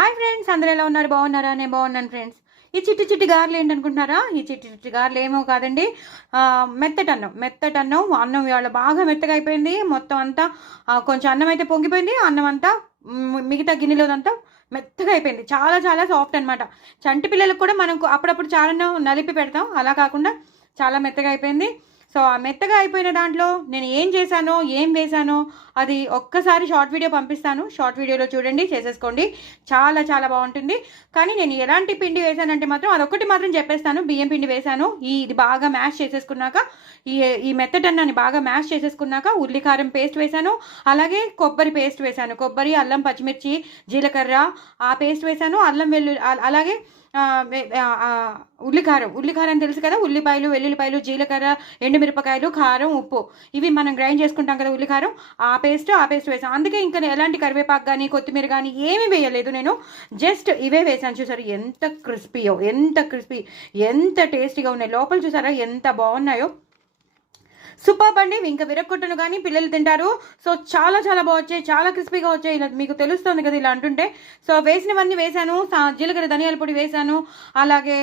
Hi friends, అందరూ ఎలా ఉన్నారు? బాగున్నారా? నేను బాగున్నాను ఫ్రెండ్స్. ఈ చిట్టి చిట్టి గారెలు ఏంటనుకుంటున్నారా? ఈ చిట్టి చిట్టి గారెలు ఏమో కాదండి, మెత్తటన్నం. అన్నం ఇవాళ బాగా మెత్తగా అయిపోయింది. మొత్తం అంతా కొంచెం అన్నం అయితే పొంగిపోయింది. అన్నం అంతా మిగతా గిన్నెలోదంతా మెత్తగా అయిపోయింది. చాలా చాలా సాఫ్ట్ అనమాట. చంటి పిల్లలకు కూడా మనం అప్పుడప్పుడు చాలా నలిపి పెడతాం, అలా కాకుండా చాలా మెత్తగా అయిపోయింది. సో ఆ మెత్తగా అయిపోయిన దాంట్లో నేను ఏం చేశానో ఏం వేశానో అది ఒక్కసారి షార్ట్ వీడియో పంపిస్తాను. షార్ట్ వీడియోలో చూడండి, చేసేసుకోండి. చాలా చాలా బాగుంటుంది. కానీ నేను ఎలాంటి పిండి వేశానంటే మాత్రం అదొక్కటి మాత్రం చెప్పేస్తాను. బియ్యం పిండి వేశాను. ఇది బాగా మ్యాష్ చేసేసుకున్నాక, ఈ ఈ మెత్తటన్నాన్ని బాగా మ్యాష్ చేసేసుకున్నాక ఉల్లికారం పేస్ట్ వేశాను. అలాగే కొబ్బరి పేస్ట్ వేశాను. కొబ్బరి, అల్లం, పచ్చిమిర్చి, జీలకర్ర ఆ పేస్ట్ వేశాను. అల్లం వెల్లుల్లి, అలాగే ఉల్లికారం తెలుసు కదా, ఉల్లిపాయలు, వెల్లుల్లిపాయలు, జీలకర్ర, ఎండుమిరపకాయలు, కారం, ఉప్పు, ఇవి మనం గ్రైండ్ చేసుకుంటాం కదా ఉల్లికారం, ఆ పేస్ట్ వేసాను. అందుకే ఇంకా ఎలాంటి కరివేపాకు కానీ కొత్తిమీర కానీ ఏమీ వేయలేదు. నేను జస్ట్ ఇవే వేసాను. చూసారు ఎంత క్రిస్పీయో, ఎంత టేస్టీగా ఉన్నాయి. లోపల చూసారా ఎంత బాగున్నాయో. సూపర్ అండి. ఇంకా విరక్కొట్టును కానీ పిల్లలు తింటారు. సో చాలా చాలా బాగా వచ్చాయి, చాలా క్రిస్పీగా వచ్చాయి. ఇలా మీకు తెలుస్తుంది కదా ఇలా అంటుంటే. సో వేసినవన్నీ వేశాను. జీలకర్ర, ధనియాల పొడి వేశాను. అలాగే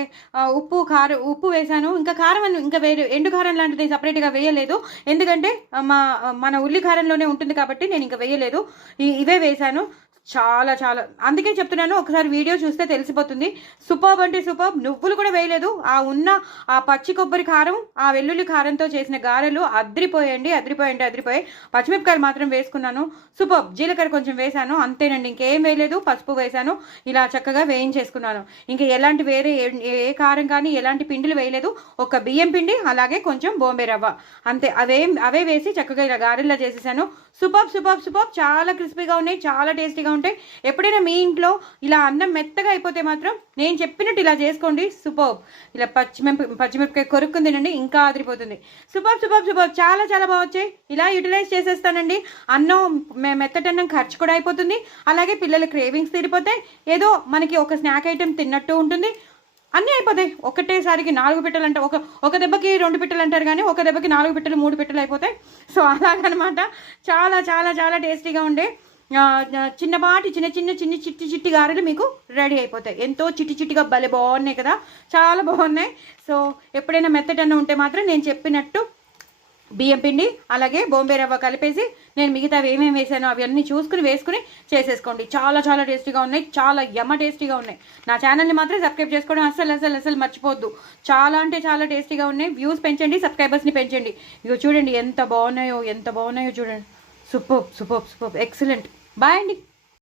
ఉప్పు వేశాను. ఇంకా కారం ఇంకా ఎండు కారం లాంటిది సపరేట్గా వేయలేదు, ఎందుకంటే మన ఉల్లి కారంలోనే ఉంటుంది కాబట్టి నేను ఇంకా వేయలేదు. ఇవే వేశాను. చాలా చాలా, అందుకే చెప్తున్నాను, ఒకసారి వీడియో చూస్తే తెలిసిపోతుంది. సూపర్ అంటే సూపర్. నువ్వులు కూడా వేయలేదు. ఆ పచ్చి కొబ్బరి కారం, ఆ వెల్లుల్లి కారంతో చేసిన గారెలు అదిరిపోయాయి. పచ్చిమిరపకాయలు మాత్రం వేసుకున్నాను. సూపర్. జీలకర్ర కొంచెం వేశాను, అంతేనండి. ఇంకేం వేయలేదు. పసుపు వేశాను. ఇలా చక్కగా వేయించేసుకున్నాను. ఇంకా ఎలాంటి వేరే ఏ కారం కానీ ఎలాంటి పిండిలు వేయలేదు. ఒక బియ్యం పిండి, అలాగే కొంచెం బొంబే రవ్వ, అంతే. అవే వేసి చక్కగా ఇలా గారెల్లా చేసేసాను. సూపర్. చాలా క్రిస్పీగా ఉన్నాయి, చాలా టేస్టీగా ఉంటాయి. ఎప్పుడైనా మీ ఇంట్లో ఇలా అన్నం మెత్తగా అయిపోతే మాత్రం నేను చెప్పినట్టు ఇలా చేసుకోండి. సూపర్. ఇలా పచ్చిమిరపకాయ కొరుక్కుంది తినండి, ఇంకా అదిరిపోతుంది. సూపర్. చాలా చాలా బాగా వచ్చాయి. ఇలా యూటిలైజ్ చేసేస్తానండి. అన్నం మెత్తటన్నం ఖర్చు కూడా అయిపోతుంది. అలాగే పిల్లల క్రేవింగ్స్ తీరిపోతాయి. ఏదో మనకి ఒక స్నాక్ ఐటెం తిన్నట్టు ఉంటుంది. అన్నీ అయిపోతాయి. ఒకటేసారికి 4 పిట్టలు అంటే ఒక దెబ్బకి 2 పిట్టలు అంటారు, కానీ ఒక దెబ్బకి 4 పిట్టలు 3 పిట్టలు అయిపోతాయి. సో అలాగనమాట. చాలా చాలా చాలా టేస్టీగా ఉండే చిన్నపాటి చిన్న చిట్టి గారెలు మీకు రెడీ అయిపోతాయి. ఎంతో చిట్టిగా భలే బాగున్నాయి కదా, చాలా బాగున్నాయి. సో ఎప్పుడైనా మెత్తటన్న ఉంటే మాత్రం నేను చెప్పినట్టు బియ్యం పిండి, అలాగే బొంబే రవ్వ కలిపేసి నేను మిగతా ఏమేమి వేసానో అవన్నీ వేసుకుని చేసేసుకోండి. చాలా చాలా టేస్టీగా ఉన్నాయి, చాలా టేస్టీగా ఉన్నాయి. నా ఛానల్ని మాత్రం సబ్స్క్రైబ్ చేసుకోవడం అస్సలు మర్చిపోవద్దు. చాలా అంటే చాలా టేస్టీగా ఉన్నాయి. వ్యూస్ పెంచండి, సబ్స్క్రైబర్స్ని పెంచండి. ఇగో చూడండి ఎంత బాగున్నాయో చూడండి. సూపర్. ఎక్సలెంట్. బాయ్ అండి.